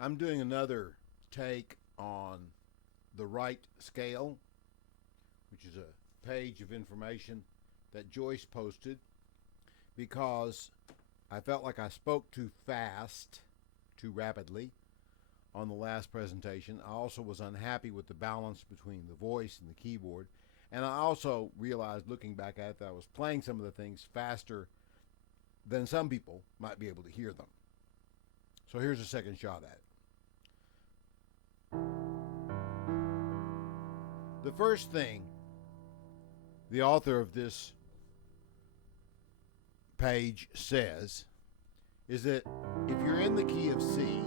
I'm doing another take on the right scale, which is a page of information that Joyce posted because I felt like I spoke too fast, too rapidly on the last presentation. I also was unhappy with the balance between the voice and the keyboard. And I also realized, looking back at it, that I was playing some of the things faster than some people might be able to hear them. So here's a second shot at it. The first thing the author of this page says is that if you're in the key of C,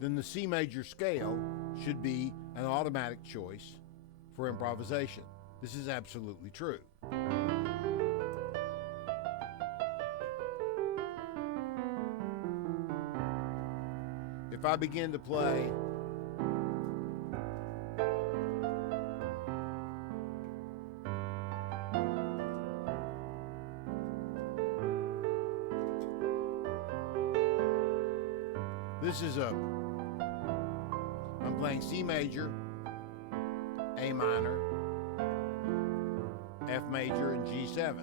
then the C major scale should be an automatic choice for improvisation. This is absolutely true. If I begin to play I'm playing C major, A minor, F major, and G7.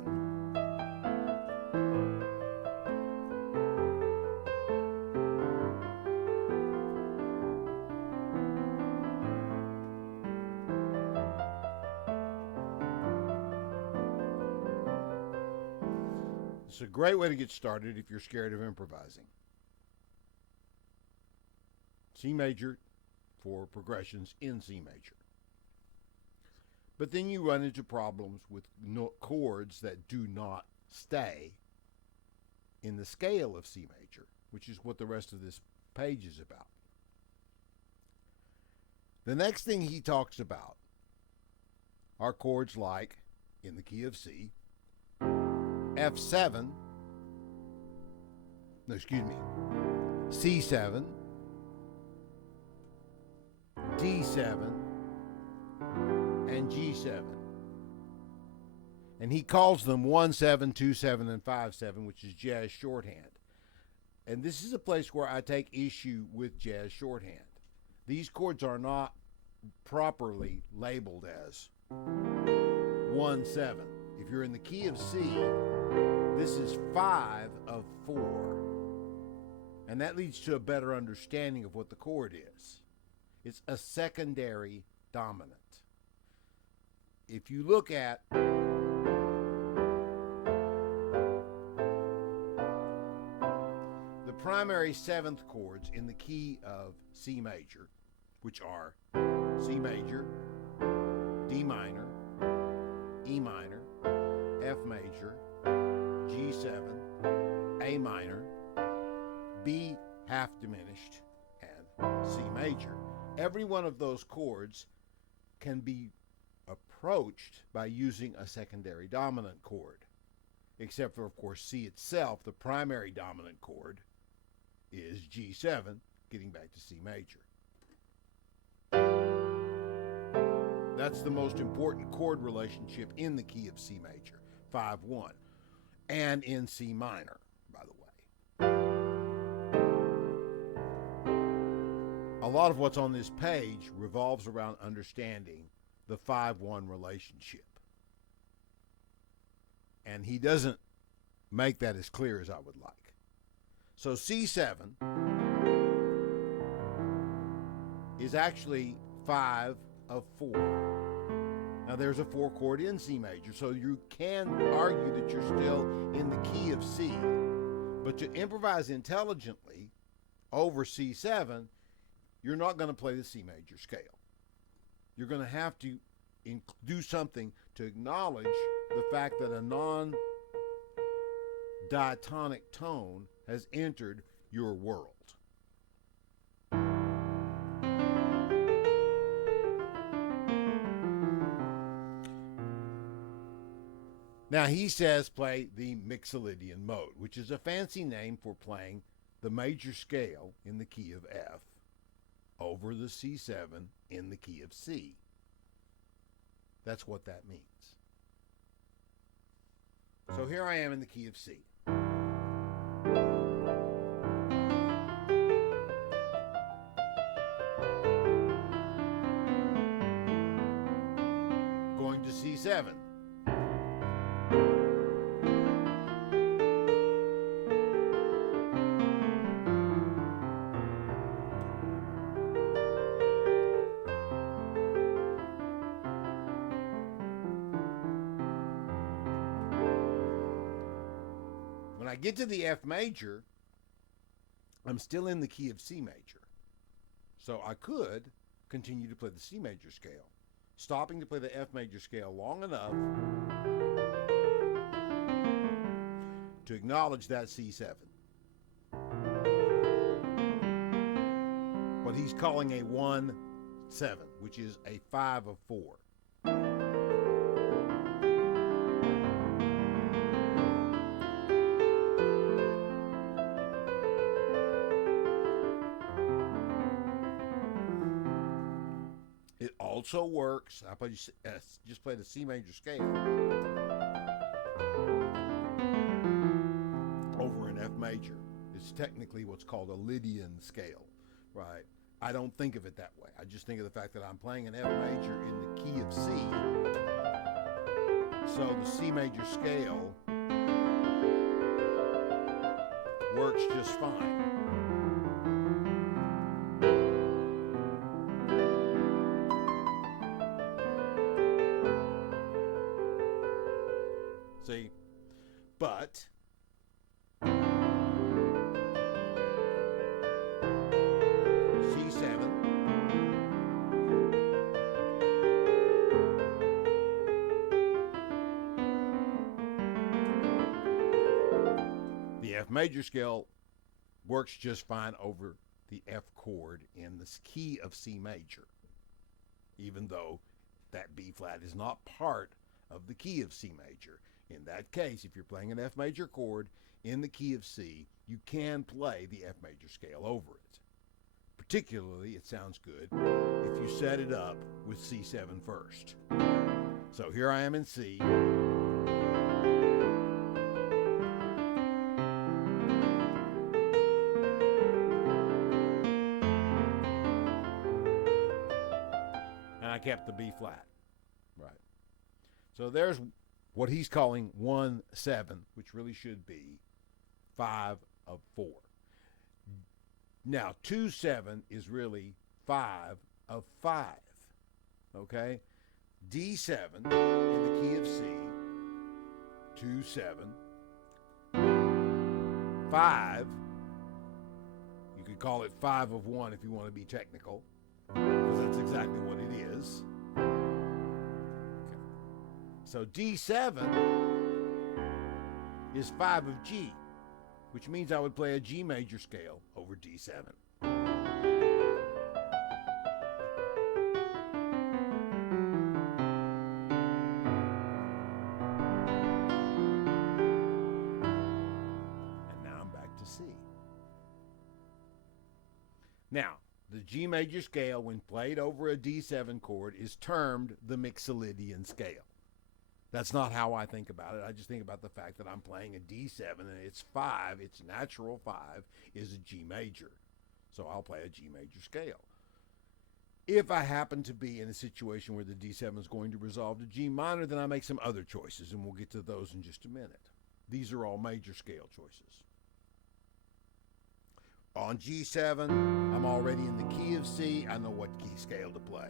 It's a great way to get started if you're scared of improvising. C major for progressions in C major. But then you run into problems with chords that do not stay in the scale of C major, which is what the rest of this page is about. The next thing he talks about are chords like, in the key of C, F7, C7, D7, and G7. And he calls them 1-7, 2-7, and 5-7, which is jazz shorthand. And this is a place where I take issue with jazz shorthand. These chords are not properly labeled as 1-7. If you're in the key of C, this is 5 of 4. And that leads to a better understanding of what the chord is. It's a secondary dominant. If you look at the primary seventh chords in the key of C major, which are C major, D minor, E minor, F major, G7, A minor, B half diminished, and C major. Every one of those chords can be approached by using a secondary dominant chord, except for, of course, C itself. The primary dominant chord is G7, getting back to C major. That's the most important chord relationship in the key of C major, 5-1, and in C minor, by the way. A lot of what's on this page revolves around understanding the 5-1 relationship. And he doesn't make that as clear as I would like. So C7 is actually 5 of 4. Now there's a 4 chord in C major, so you can argue that you're still in the key of C. But to improvise intelligently over C7, you're not going to play the C major scale. You're going to have to do something to acknowledge the fact that a non-diatonic tone has entered your world. Now he says play the Mixolydian mode, which is a fancy name for playing the major scale in the key of F over the C7 in the key of C. That's what that means. So here I am in the key of C. C7. When I get to the F major, I'm still in the key of C major. So I could continue to play the C major scale, stopping to play the F major scale long enough to acknowledge that C7. What he's calling a 1-7, which is a 5 of 4. It also works. I just play the C major scale over an F major. It's technically what's called a Lydian scale, right? I don't think of it that way. I just think of the fact that I'm playing an F major in the key of C. So the C major scale works just fine. See? But C7, the F major scale works just fine over the F chord in the key of C major, even though that B flat is not part of the key of C major. In that case, if you're playing an F major chord in the key of C, you can play the F major scale over it. Particularly, it sounds good if you set it up with C7 first. So here I am in C. And I kept the B flat. Right. So there's what he's calling 1-7, which really should be 5 of 4. Now, 2-7 is really 5 of 5. Okay? D7 in the key of C, 2-7, 5. You could call it 5 of 1 if you want to be technical, because that's exactly what it is. So D7 is 5 of G, which means I would play a G major scale over D7. And now I'm back to C. Now, the G major scale, when played over a D7 chord, is termed the Mixolydian scale. That's not how I think about it. I just think about the fact that I'm playing a D7 and it's 5, its natural 5 is a G major. So I'll play a G major scale. If I happen to be in a situation where the D7 is going to resolve to G minor, then I make some other choices, and we'll get to those in just a minute. These are all major scale choices. On G7, I'm already in the key of C. I know what key scale to play.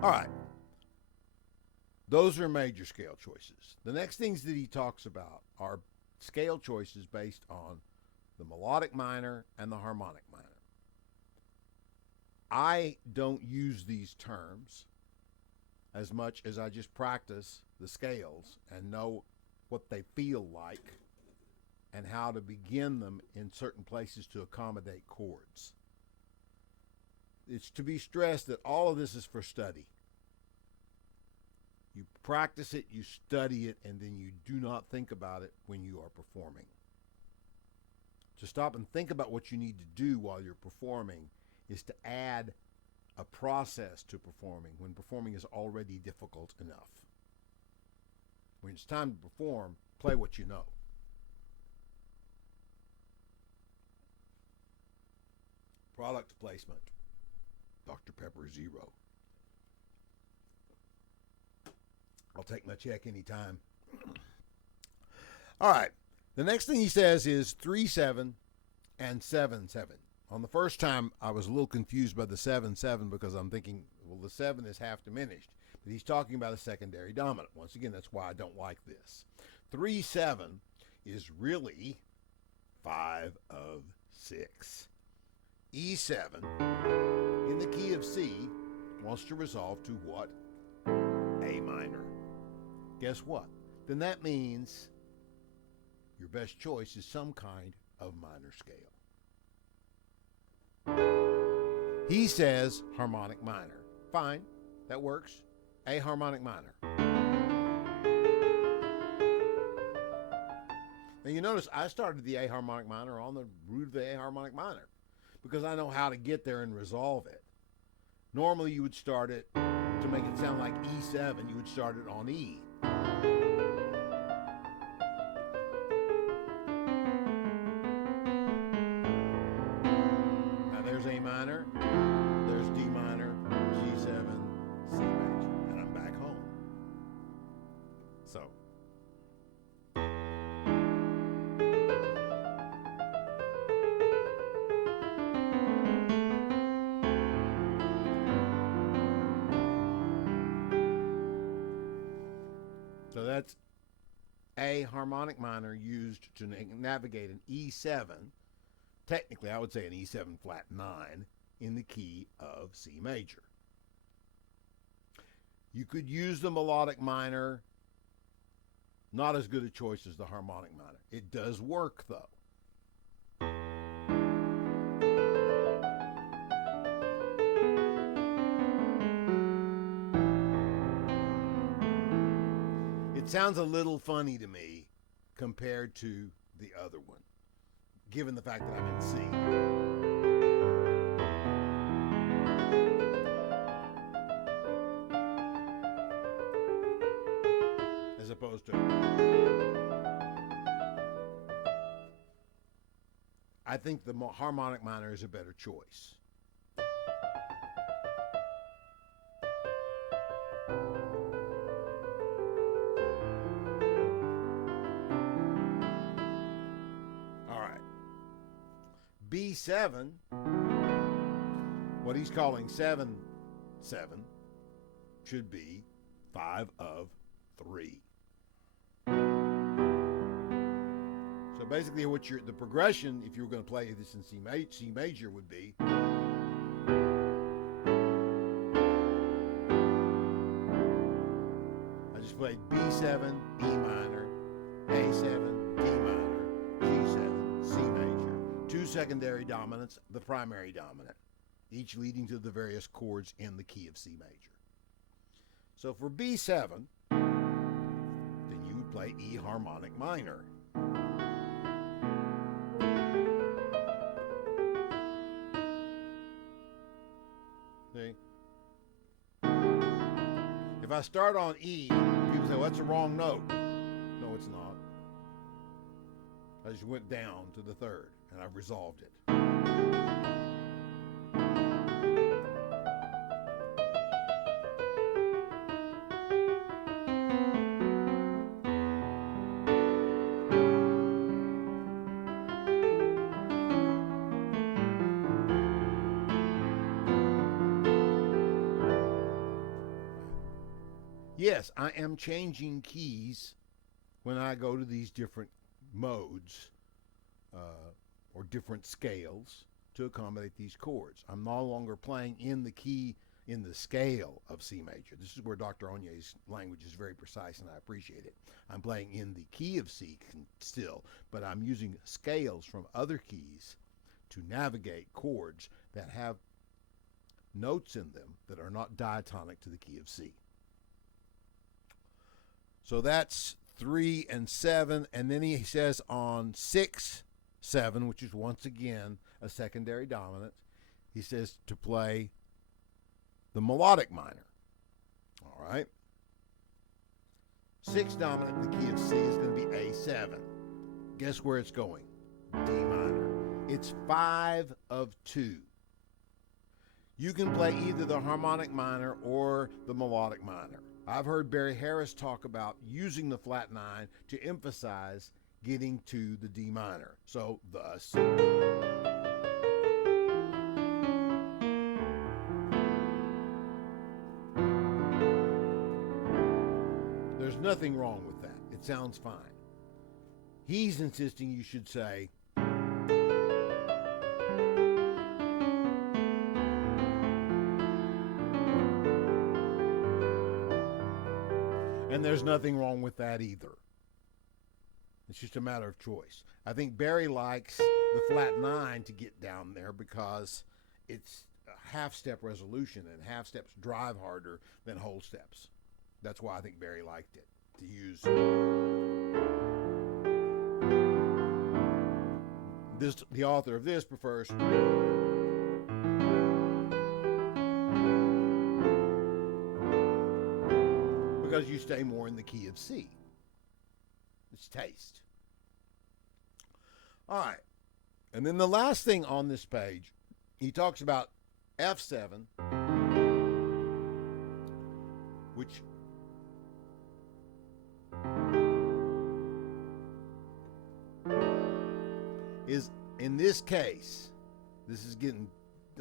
All right. Those are major scale choices. The next things that he talks about are scale choices based on the melodic minor and the harmonic minor. I don't use these terms as much as I just practice the scales and know what they feel like and how to begin them in certain places to accommodate chords. It's to be stressed that all of this is for study. You practice it, you study it, and then you do not think about it when you are performing. To stop and think about what you need to do while you're performing is to add a process to performing when performing is already difficult enough. When it's time to perform, play what you know. Product placement. Dr. Pepper Zero. I'll take my check anytime. All right. The next thing he says is 3/7 and 7/7. On the first time, I was a little confused by the 7/7 because I'm thinking, well, the 7 is half diminished. But he's talking about a secondary dominant. Once again, that's why I don't like this. 3/7 is really 5 of 6. E7 in the key of C wants to resolve to what? A minor. Guess what? Then that means your best choice is some kind of minor scale. He says harmonic minor. Fine, that works. A harmonic minor. Now you notice I started the A harmonic minor on the root of the A harmonic minor because I know how to get there and resolve it. Normally you would start it, to make it sound like E7, you would start it on E. Now there's A minor, there's D minor, G7, C major, and I'm back home. So. So that's A harmonic minor used to navigate an E7. Technically, I would say an E7 flat 9 in the key of C major. You could use the melodic minor. Not as good a choice as the harmonic minor. It does work, though. It sounds a little funny to me compared to the other one, given the fact that I'm in C. As opposed to, I think the harmonic minor is a better choice. B7, what he's calling 7/7, should be 5 of 3. So basically, the progression, if you were going to play this in C major, would be I just played B7, E minor, A7, D minor, G7, C major. 2 secondary dominants, the primary dominant, each leading to the various chords in the key of C major. So for B7, then you would play E harmonic minor. See? If I start on E, people say, well, that's a wrong note. No, it's not. I just went down to the 3rd, and I've resolved it. Yes, I am changing keys when I go to these different modes or different scales to accommodate these chords. I'm no longer playing in the key, in the scale of C major. This is where Dr. Onye's language is very precise, and I appreciate it. I'm playing in the key of C still, but I'm using scales from other keys to navigate chords that have notes in them that are not diatonic to the key of C. So that's 3 and 7, and then he says on 6/7, which is once again a secondary dominant, he says to play the melodic minor. All right. 6th dominant in the key of C is going to be A7. Guess where it's going? D minor. It's 5 of 2. You can play either the harmonic minor or the melodic minor. I've heard Barry Harris talk about using the flat 9 to emphasize getting to the D minor. So, thus, there's nothing wrong with that. It sounds fine. He's insisting you should say, and there's nothing wrong with that either. It's just a matter of choice. I think Barry likes the flat 9 to get down there because it's a half-step resolution, and half-steps drive harder than whole steps. That's why I think Barry liked it, to use this. The author of this prefers because you stay more in the key of C. It's taste. All right. And then the last thing on this page, he talks about F7, which is, in this case, this is getting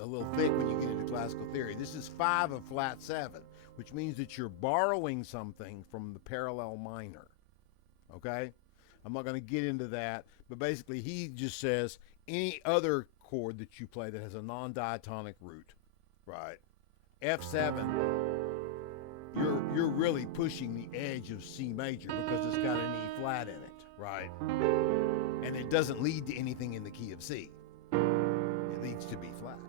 a little thick when you get into classical theory. This is 5 of flat 7, which means that you're borrowing something from the parallel minor. Okay? I'm not going to get into that, but basically he just says any other chord that you play that has a non-diatonic root, right? F7, you're really pushing the edge of C major because it's got an E flat in it, right? And it doesn't lead to anything in the key of C. It leads to B flat.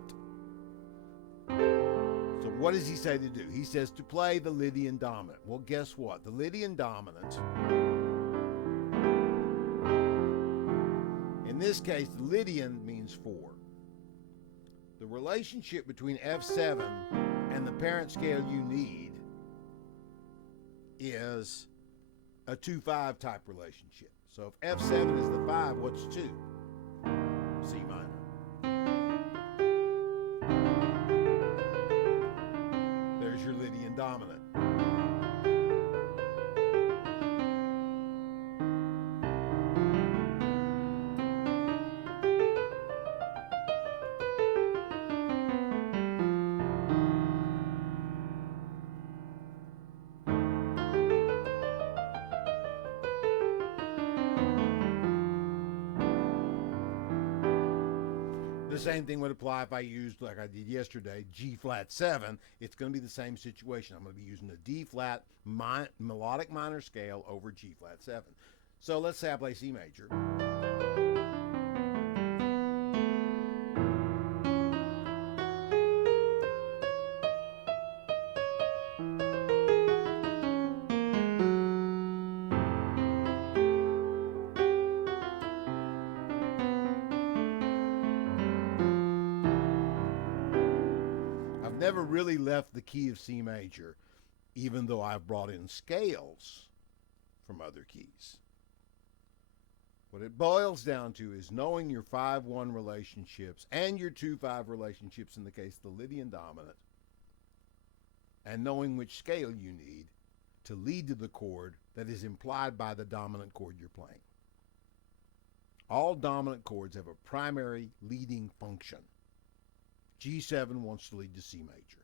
So what does he say to do? He says to play the Lydian dominant. Well, guess what? The Lydian dominant, in this case, Lydian means 4. The relationship between F7 and the parent scale you need is a 2-5 type relationship. So if F7 is the 5, what's 2? C minor. There's your Lydian dominant. The same thing would apply if I used, like I did yesterday, G flat 7. It's going to be the same situation. I'm going to be using the D flat melodic minor scale over G flat 7. So let's say I play C major. Never really left the key of C major, even though I've brought in scales from other keys. What it boils down to is knowing your 5-1 relationships and your 2-5 relationships in the case of the Lydian dominant, and knowing which scale you need to lead to the chord that is implied by the dominant chord you're playing. All dominant chords have a primary leading function. G7 wants to lead to C major,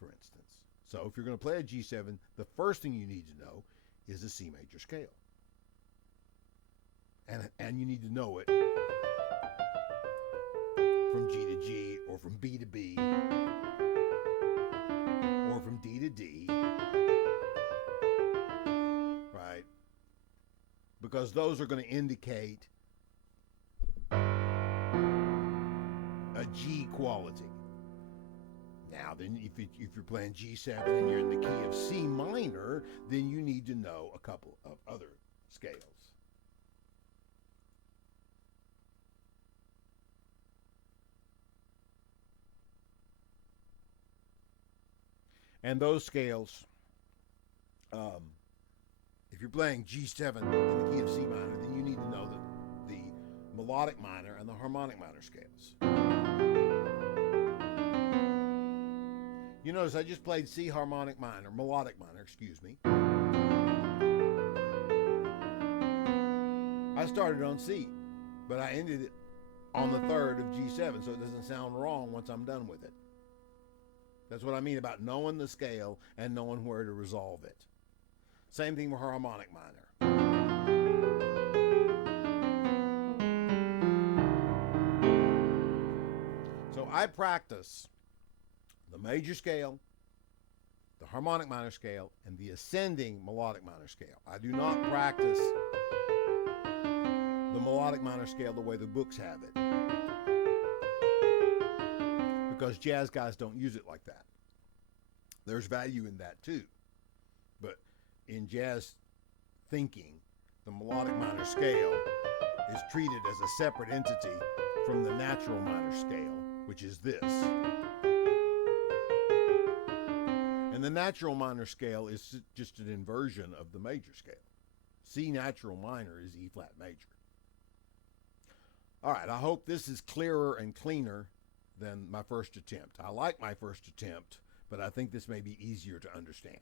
for instance. So if you're going to play a G7, the first thing you need to know is the C major scale. And you need to know it from G to G, or from B to B, or from D to D, right? Because those are going to indicate a G quality. Now, then, if you're playing G7 and you're in the key of C minor, then you need to know a couple of other scales. And those scales If you're playing G7 in the key of C minor, then you need to know the melodic minor and the harmonic minor scales. You notice I just played C harmonic minor, melodic minor, excuse me. I started on C, but I ended it on the third of G7, so it doesn't sound wrong once I'm done with it. That's what I mean about knowing the scale and knowing where to resolve it. Same thing with harmonic minor. So I practice the major scale, the harmonic minor scale, and the ascending melodic minor scale. I do not practice the melodic minor scale the way the books have it, because jazz guys don't use it like that. There's value in that too, but in jazz thinking, the melodic minor scale is treated as a separate entity from the natural minor scale, which is this. And the natural minor scale is just an inversion of the major scale. C natural minor is E flat major. All right, I hope this is clearer and cleaner than my first attempt. I like my first attempt, but I think this may be easier to understand.